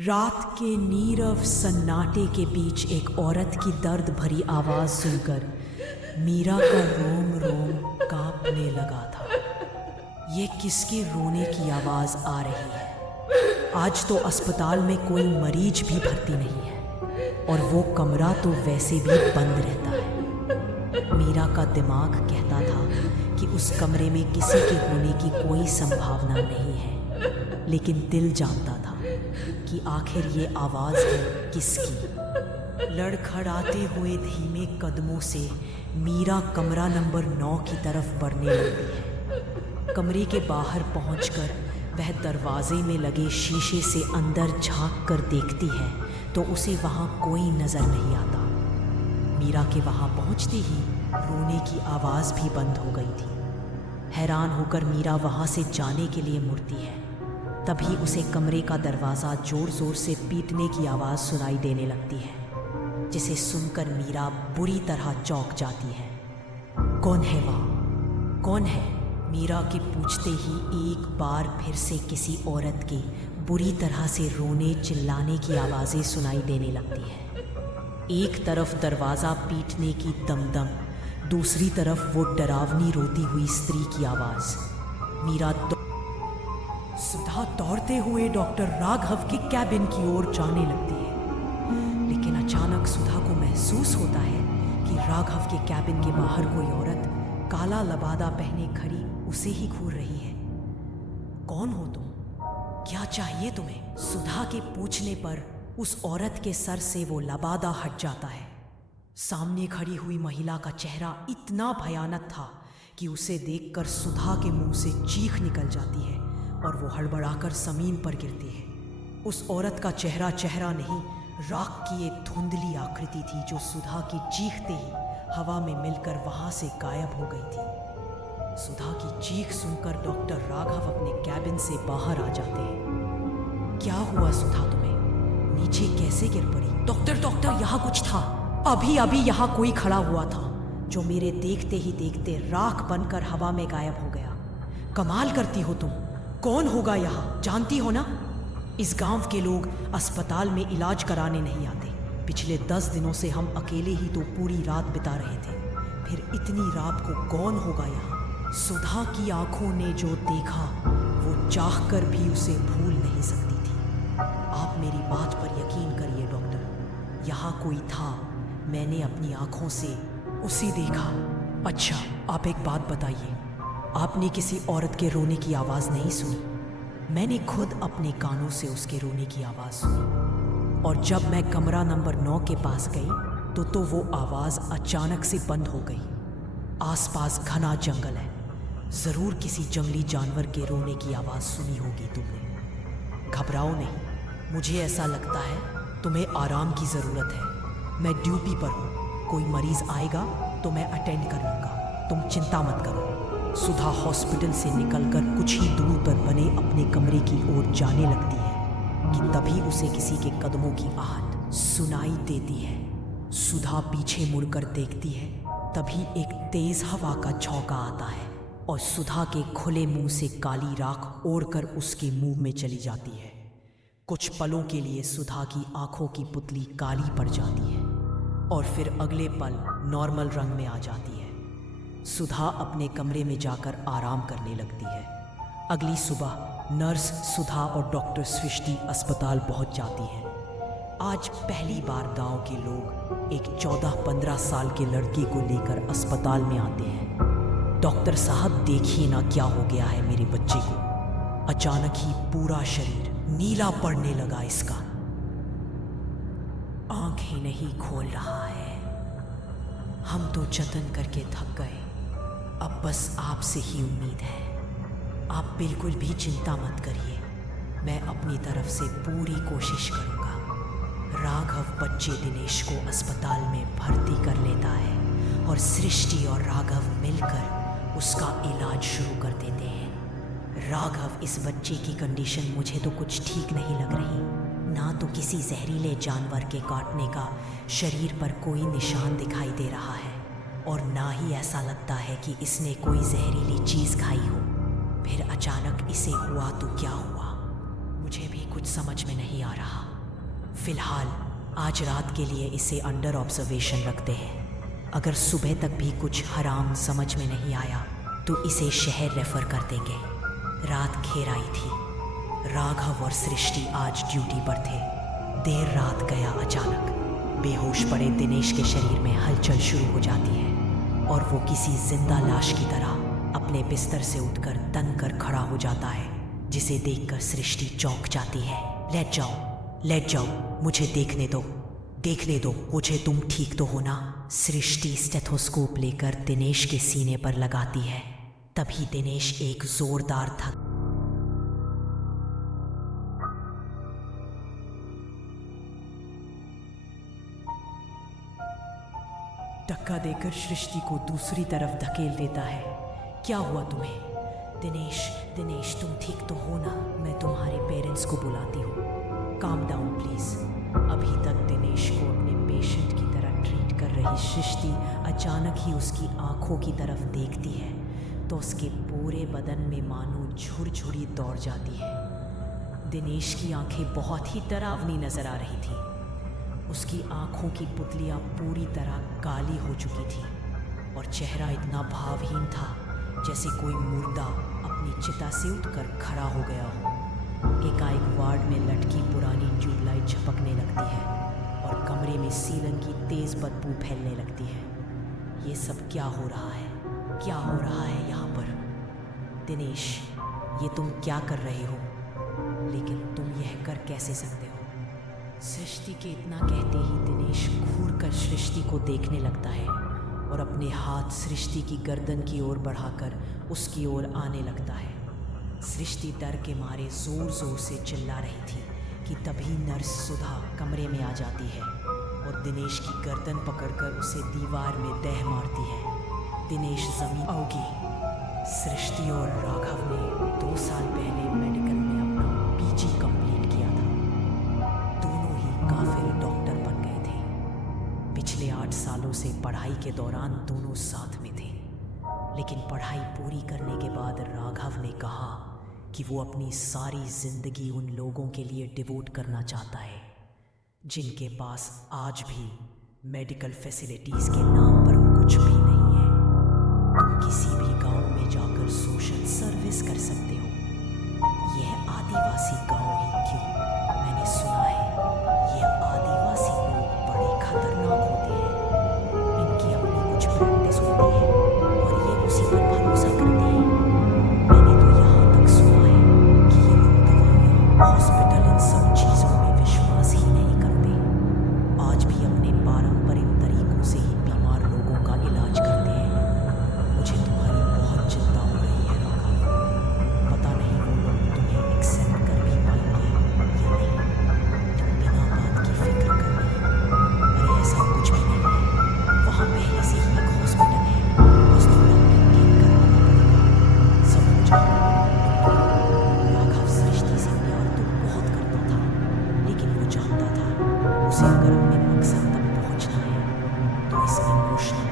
रात के नीरव सन्नाटे के बीच एक औरत की दर्द भरी आवाज सुनकर मीरा का रोम रोम कांपने लगा था। ये किसके रोने की आवाज आ रही है? आज तो अस्पताल में कोई मरीज भी भर्ती नहीं है और वो कमरा तो वैसे भी बंद रहता है। मीरा का दिमाग कहता था कि उस कमरे में किसी के होने की कोई संभावना नहीं है, लेकिन दिल जानता था कि आखिर ये आवाज है किसकी। लड़खड़ाते हुए धीमे कदमों से मीरा कमरा नंबर 9 की तरफ बढ़ने लगती है। कमरे के बाहर पहुंचकर वह दरवाजे में लगे शीशे से अंदर झांक कर देखती है तो उसे वहां कोई नजर नहीं आता। मीरा के वहां पहुंचते ही रोने की आवाज भी बंद हो गई थी। हैरान होकर मीरा वहां से जाने के लिए मुड़ती है, तभी उसे कमरे का दरवाज़ा जोर जोर से पीटने की आवाज़ सुनाई देने लगती है, जिसे सुनकर मीरा बुरी तरह चौंक जाती है। कौन है वहाँ? कौन है? मीरा के पूछते ही एक बार फिर से किसी औरत की बुरी तरह से रोने चिल्लाने की आवाज़ें सुनाई देने लगती है। एक तरफ दरवाज़ा पीटने की दमदम, दूसरी तरफ वो डरावनी रोती हुई स्त्री की आवाज़। मीरा सुधा दौड़ते हुए डॉक्टर राघव के कैबिन की ओर जाने लगती है, लेकिन अचानक सुधा को महसूस होता है कि राघव के कैबिन के बाहर कोई औरत काला लबादा पहने खड़ी उसे ही घूर रही है। कौन हो तुम? क्या चाहिए तुम्हें? सुधा के पूछने पर उस औरत के सर से वो लबादा हट जाता है। सामने खड़ी हुई महिला का चेहरा इतना भयानक था कि उसे देखकर सुधा के मुंह से चीख निकल जाती है और वो हड़बड़ाकर जमीन पर गिरती है। उस औरत का चेहरा नहीं, राख की एक धुंधली आकृति थी जो सुधा की चीखते ही हवा में मिलकर वहां से गायब हो गई थी। सुधा की चीख सुनकर डॉक्टर राघव अपने कैबिन से बाहर आ जाते हैं। क्या हुआ सुधा तुम्हें? नीचे कैसे गिर पड़ी? डॉक्टर यहाँ कुछ था। अभी यहाँ कोई खड़ा हुआ था जो मेरे देखते ही देखते राख बनकर हवा में गायब हो गया। कमाल करती हो तुम। कौन होगा यहाँ? जानती हो ना, इस गांव के लोग अस्पताल में इलाज कराने नहीं आते। पिछले 10 दिनों से हम अकेले ही तो पूरी रात बिता रहे थे, फिर इतनी रात को कौन होगा यहाँ? सुधा की आंखों ने जो देखा वो चाहकर भी उसे भूल नहीं सकती थी। आप मेरी बात पर यकीन करिए डॉक्टर, यहाँ कोई था, मैंने अपनी आंखों से उसे देखा। अच्छा, आप एक बात बताइए, आपने किसी औरत के रोने की आवाज़ नहीं सुनी? मैंने खुद अपने कानों से उसके रोने की आवाज़ सुनी, और जब मैं कमरा नंबर 9 के पास गई तो वो आवाज़ अचानक से बंद हो गई। आसपास घना जंगल है, ज़रूर किसी जंगली जानवर के रोने की आवाज़ सुनी होगी तुमने। घबराओ नहीं, मुझे ऐसा लगता है तुम्हें आराम की ज़रूरत है। मैं ड्यूटी पर हूँ, कोई मरीज़ आएगा तो मैं अटेंड कर लूँगा, तुम चिंता मत करो। सुधा हॉस्पिटल से निकलकर कुछ ही दूर पर बने अपने कमरे की ओर जाने लगती है कि तभी उसे किसी के कदमों की आहट सुनाई देती है। सुधा पीछे मुड़कर देखती है, तभी एक तेज हवा का झोंका आता है और सुधा के खुले मुंह से काली राख ओढ़कर उसके मुंह में चली जाती है। कुछ पलों के लिए सुधा की आंखों की पुतली काली पड़ जाती है और फिर अगले पल नॉर्मल रंग में आ जाती है। सुधा अपने कमरे में जाकर आराम करने लगती है। अगली सुबह नर्स सुधा और डॉक्टर सृष्टि अस्पताल पहुंच जाती हैं। आज पहली बार गांव के लोग एक 14-15 साल के लड़के को लेकर अस्पताल में आते हैं। डॉक्टर साहब, देखिए ना क्या हो गया है मेरे बच्चे को। अचानक ही पूरा शरीर नीला पड़ने लगा इसका। आंखें नहीं खोल रहा है। हम तो जतन करके थक गए, अब बस आपसे ही उम्मीद है। आप बिल्कुल भी चिंता मत करिए, मैं अपनी तरफ से पूरी कोशिश करूँगा। राघव बच्चे दिनेश को अस्पताल में भर्ती कर लेता है और सृष्टि और राघव मिलकर उसका इलाज शुरू कर देते हैं। राघव, इस बच्चे की कंडीशन मुझे तो कुछ ठीक नहीं लग रही। ना तो किसी जहरीले जानवर के काटने का शरीर पर कोई निशान दिखाई दे रहा है और ना ही ऐसा लगता है कि इसने कोई जहरीली चीज़ खाई हो। फिर अचानक इसे हुआ तो क्या हुआ, मुझे भी कुछ समझ में नहीं आ रहा। फिलहाल आज रात के लिए इसे अंडर ऑब्जर्वेशन रखते हैं। अगर सुबह तक भी कुछ हराम समझ में नहीं आया तो इसे शहर रेफर कर देंगे। रात घेर आई थी। राघव और सृष्टि आज ड्यूटी पर थे। देर रात गया अचानक। बेहोश पड़े दिनेश के शरीर में हलचल शुरू हो जाती है और वो किसी जिंदा लाश की तरह अपने बिस्तर से उठकर तन कर खड़ा हो जाता है, जिसे देखकर सृष्टि चौंक जाती है। लेट जाओ, मुझे देखने दो, मुझे तुम ठीक तो हो ना? सृष्टि स्टेथोस्कोप लेकर दिनेश के सीने पर लगाती है। तभी दिनेश एक जोरदार धक्का देकर सृष्टि को दूसरी तरफ धकेल देता है। क्या हुआ तुम्हें? दिनेश तुम ठीक तो हो ना? मैं तुम्हारे पेरेंट्स को बुलाती हूँ। Calm down please. अभी तक दिनेश को अपने पेशेंट की तरह ट्रीट कर रही सृष्टि अचानक ही उसकी आंखों की तरफ देखती है तो उसके पूरे बदन में मानो झुरझुरी दौड़ जाती है। दिनेश की आंखें बहुत ही डरावनी नजर आ रही थी। उसकी आंखों की पुतलियां पूरी तरह काली हो चुकी थी और चेहरा इतना भावहीन था जैसे कोई मुर्दा अपनी चिता से उठकर खड़ा हो गया हो। एकाएक वार्ड में लटकी पुरानी ट्यूबलाइट झपकने लगती है और कमरे में सीलन की तेज बदबू फैलने लगती है। ये सब क्या हो रहा है यहाँ पर? दिनेश, ये तुम क्या कर रहे हो? लेकिन तुम यह कर कैसे सकते हो? सृष्टि के इतना कहते ही दिनेश घूर कर सृष्टि को देखने लगता है और अपने हाथ सृष्टि की गर्दन की ओर बढ़ाकर उसकी ओर आने लगता है। सृष्टि डर के मारे जोर जोर से चिल्ला रही थी कि तभी नर्स सुधा कमरे में आ जाती है और दिनेश की गर्दन पकड़कर उसे दीवार में दह मारती है। दिनेश जमीन आओगी। सृष्टि और राघव ने 2 साल पहले मेडिकल में अपना पीजी कंप्लीट किया था। दोनों ही काफिल डॉक्टर बन गए थे। पिछले 8 सालों से पढ़ाई के दौरान दोनों साथ में थे, लेकिन पढ़ाई पूरी करने के बाद राघव ने कहा कि वो अपनी सारी जिंदगी उन लोगों के लिए डिवोट करना चाहता है जिनके पास आज भी मेडिकल फैसिलिटीज के नाम पर कुछ भी नहीं है। तुम किसी भी गांव में जाकर सोशल सर्विस कर सकते हो। यह आदिवासी गांव ही क्यों, मैंने सुना है यह आदिवासी लोग बड़े खतरनाक होते हैं। इनकी अपनी कुछ प्रैक्टिस होती है और ये उसी पर भरोसा करते हैं। मैंने तो यहाँ तक सुना है कि ये लोग दवाइयाँ, हॉस्पिटल, इन सब चीज़ों में विश्वास ही नहीं करते। आज भी अपने पारंपरिक तरीकों से ही बीमार लोगों का इलाज करते हैं। मुझे तुम्हारी बहुत चिंता हो रही है राघव। पता नहीं वो लोग तुम्हें एक्सेप्ट कर भी पाएंगे या नहीं। तुम बिना बात की फिक्र कर रही हो। अरे ऐसा कुछ भी नहीं है। वहाँ पहले से ही एक हॉस्पिटल है, बस थोड़ा मेंटेन करवाना पड़ेगा, सब हो जाएगा। राघव सृष्टि से प्यार तो बहुत करता था, लेकिन वो जानता था उसे अगर अपने मकसद तक पहुँचना है तो इस इमोशनल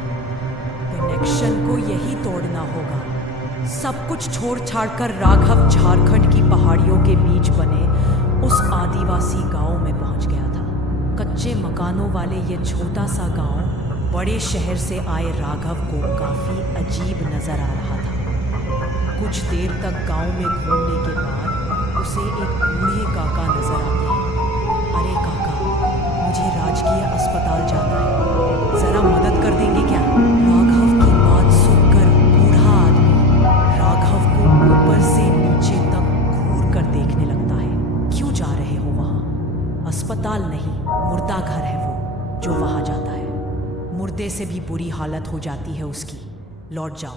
कनेक्शन को यही तोड़ना होगा। सब कुछ छोड़ छाड़ कर राघव झारखंड की पहाड़ियों के बीच बने उस आदिवासी गांव में पहुंच गया था। कच्चे मकानों वाले ये छोटा सा गांव बड़े शहर से आए राघव को काफी अजीब नजर आ रहा था। कुछ देर तक गांव में घूमने के बाद उसे एक बूढ़े काका नजर आते हैं। अरे काका, मुझे राजकीय अस्पताल जाना है, जरा मदद कर देंगे क्या? राघव की बात सुनकर बूढ़ा आदमी राघव को ऊपर से नीचे तक घूर कर देखने लगता है। क्यों जा रहे हो वहाँ? अस्पताल नहीं, मुर्दा घर है वो जो वहाँ जाता है। मुर्दे से भी बुरी हालत हो जाती है उसकी। लौट जाओ,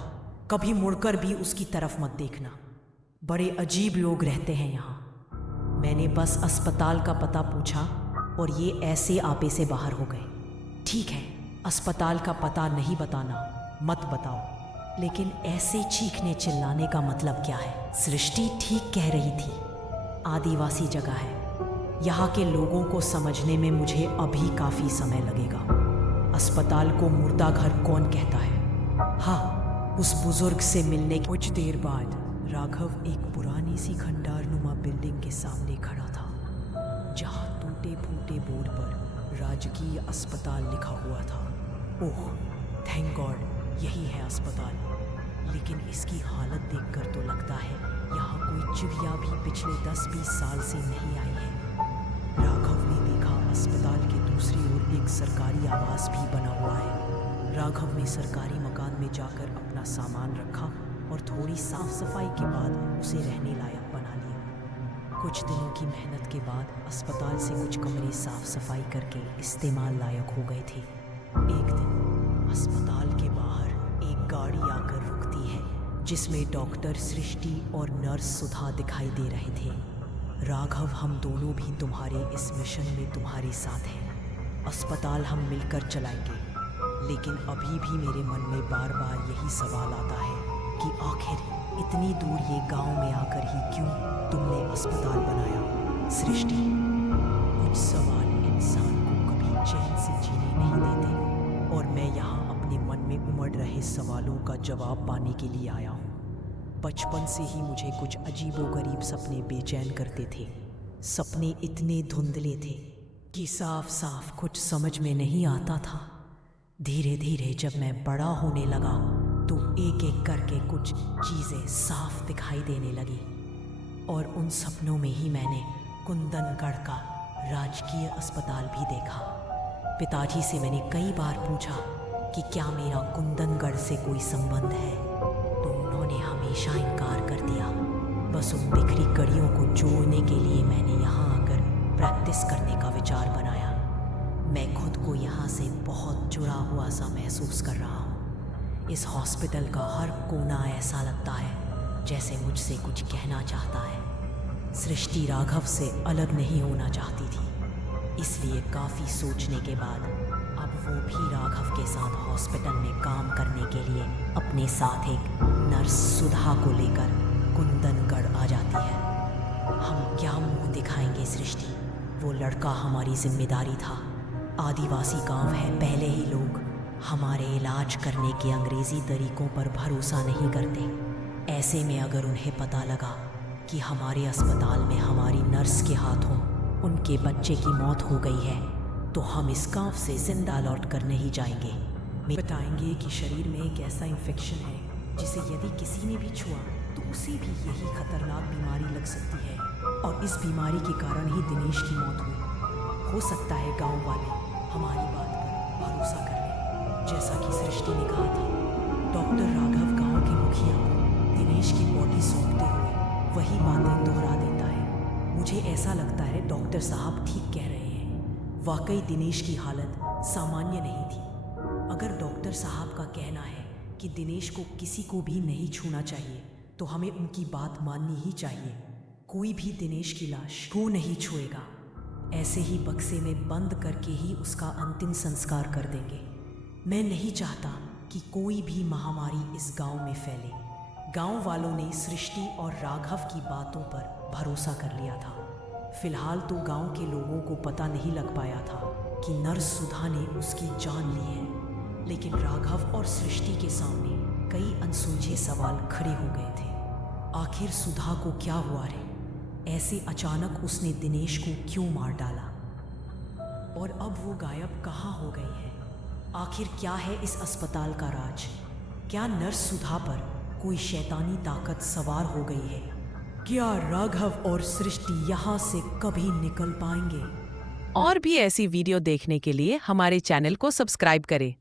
कभी मुड़कर भी उसकी तरफ मत देखना। बड़े अजीब लोग रहते हैं यहाँ। मैंने बस अस्पताल का पता पूछा और ये ऐसे आपे से बाहर हो गए। ठीक है, अस्पताल का पता नहीं बताना, मत बताओ, लेकिन ऐसे चीखने चिल्लाने का मतलब क्या है? सृष्टि ठीक कह रही थी। आदिवासी जगह है, यहाँ के लोगों को समझने में मुझे अभी काफी समय लगेगा। अस्पताल को मुर्दा घर कौन कहता है? हाँ, उस बुजुर्ग से मिलने कुछ देर बाद राघव एक पुरानी सी खंडारनुमा बिल्डिंग के सामने खड़ा था, जहाँ टूट टूटे फूटे बोर्ड पर राजकीय अस्पताल लिखा हुआ था। ओह थैंक गॉड, यही है अस्पताल। लेकिन इसकी हालत देखकर तो लगता है यहाँ कोई चिड़िया भी पिछले 10-20 साल से नहीं आई है। राघव ने देखा अस्पताल के दूसरी ओर एक सरकारी आवास भी बना हुआ है। राघव ने सरकारी मकान में जाकर अपना सामान रखा और थोड़ी साफ सफाई के बाद उसे रहने लायक बना लिया। कुछ दिनों की मेहनत के बाद अस्पताल से कुछ कमरे साफ सफाई करके इस्तेमाल लायक हो गए थे। एक दिन अस्पताल के बाहर एक गाड़ी आकर रुकती है जिसमें डॉक्टर सृष्टि और नर्स सुधा दिखाई दे रहे थे। राघव, हम दोनों भी तुम्हारे इस मिशन में तुम्हारे साथ हैं। अस्पताल हम मिलकर चलाएंगे। लेकिन अभी भी मेरे मन में बार बार यही सवाल आता है कि आखिर इतनी दूर ये गांव में आकर ही क्यों तुमने अस्पताल बनाया। सृष्टि, कुछ सवाल इंसान को कभी चैन से जीने नहीं देते और मैं यहाँ अपने मन में उमड़ रहे सवालों का जवाब पाने के लिए आया हूँ। बचपन से ही मुझे कुछ अजीबोगरीब सपने बेचैन करते थे। सपने इतने धुंधले थे कि साफ साफ कुछ समझ में नहीं आता था। धीरे धीरे जब मैं बड़ा होने लगा तो एक एक करके कुछ चीज़ें साफ दिखाई देने लगी और उन सपनों में ही मैंने कुंदनगढ़ का राजकीय अस्पताल भी देखा। पिताजी से मैंने कई बार पूछा कि क्या मेरा कुंदनगढ़ से कोई संबंध है, तो उन्होंने हमेशा इनकार कर दिया। बस उन बिखरी कड़ियों को जोड़ने के लिए मैंने यहाँ आकर प्रैक्टिस करने का विचार बनाया। मैं खुद को यहाँ से बहुत जुड़ा हुआ सा महसूस कर रहा हूँ। इस हॉस्पिटल का हर कोना ऐसा लगता है जैसे मुझसे कुछ कहना चाहता है। सृष्टि राघव से अलग नहीं होना चाहती थी, इसलिए काफ़ी सोचने के बाद अब वो भी राघव के साथ हॉस्पिटल में काम करने के लिए अपने साथ एक नर्स सुधा को लेकर कुंदनगढ़ आ जाती है। हम क्या मुंह दिखाएंगे सृष्टि, वो लड़का हमारी जिम्मेदारी था। आदिवासी गांव है, पहले ही लोग हमारे इलाज करने के अंग्रेज़ी तरीकों पर भरोसा नहीं करते। ऐसे में अगर उन्हें पता लगा कि हमारे अस्पताल में हमारी नर्स के हाथों उनके बच्चे की मौत हो गई है तो हम इस गांव से जिंदा लौट कर नहीं जाएंगे। बताएंगे कि शरीर में एक ऐसा इन्फेक्शन है जिसे यदि किसी ने भी छुआ तो उसे भी यही खतरनाक बीमारी लग सकती है और इस बीमारी के कारण ही दिनेश की मौत हुई। हो सकता है गांव वाले हमारी बात पर भरोसा कर लें। जैसा कि सृष्टि ने कहा था, डॉक्टर राघव गांव के मुखिया को दिनेश की बॉडी सौंपते हुए वही बातें दोहरा देता है। मुझे ऐसा लगता है डॉक्टर साहब ठीक कह रहे हैं। वाकई दिनेश की हालत सामान्य नहीं थी। अगर डॉक्टर साहब का कहना है कि दिनेश को किसी को भी नहीं छूना चाहिए तो हमें उनकी बात माननी ही चाहिए। कोई भी दिनेश की लाश को नहीं छुएगा। ऐसे ही बक्से में बंद करके ही उसका अंतिम संस्कार कर देंगे। मैं नहीं चाहता कि कोई भी महामारी इस गांव में फैले। गांव वालों ने सृष्टि और राघव की बातों पर भरोसा कर लिया था। फिलहाल तो गांव के लोगों को पता नहीं लग पाया था कि नर्स सुधा ने उसकी जान ली है, लेकिन राघव और सृष्टि के सामने कई अनसुलझे सवाल खड़े हो गए थे। आखिर सुधा को क्या हुआ रे? ऐसे अचानक उसने दिनेश को क्यों मार डाला और अब वो गायब कहाँ हो गई है? आखिर क्या है इस अस्पताल का राज? क्या नर्स सुधा पर कोई शैतानी ताकत सवार हो गई है? क्या राघव और सृष्टि यहाँ से कभी निकल पाएंगे? और भी ऐसी वीडियो देखने के लिए हमारे चैनल को सब्सक्राइब करें।